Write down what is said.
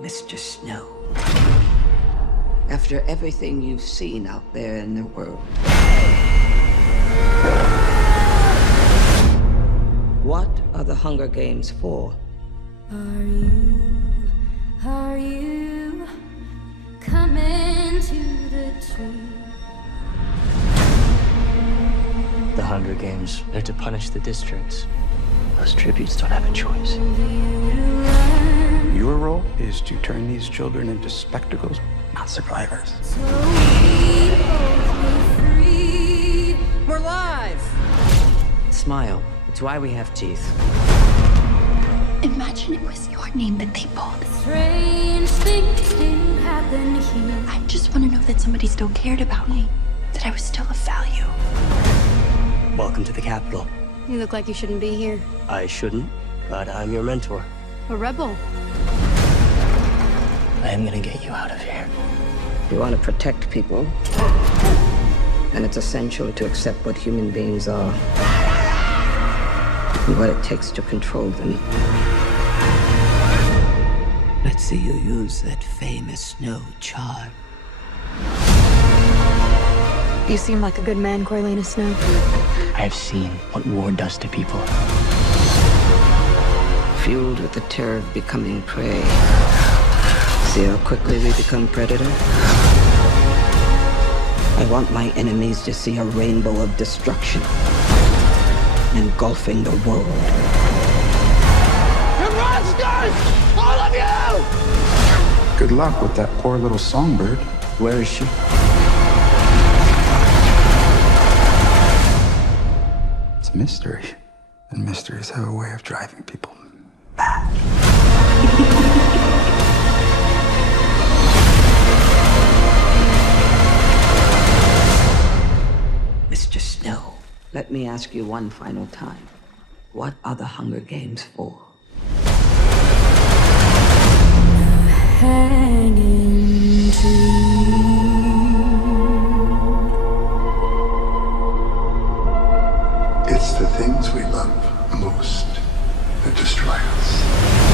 Mr. Snow. After everything you've seen out there in the world, what are the Hunger Games for? Are you coming to the tree? The Hunger Games, they're to punish the districts. Those tributes don't have a choice. Your role is to turn these children into spectacles, not survivors. So we both be free. We're live! Smile. It's why we have teeth. Imagine it was your name that they pulled. Strange things do happen here. I just want to know that somebody still cared about me, that I was still of value. Welcome to the Capitol. You look like you shouldn't be here. I shouldn't, but I'm your mentor. A rebel. I am gonna get you out of here. You want to protect people, and it's essential to accept what human beings are and what it takes to control them. Let's see you use that famous snow charm. You seem like a good man, Corleone Snow. I have seen what war does to people. Fueled with the terror of becoming prey. See how quickly we become predator? I want my enemies to see a rainbow of destruction engulfing the world. You're monsters! All of you! Good luck with that poor little songbird. Where is she? It's a mystery. And mysteries have a way of driving people mad. Mr. Snow, let me ask you one final time. What are the Hunger Games for? Hanging tree. It's the things we love most that destroy us.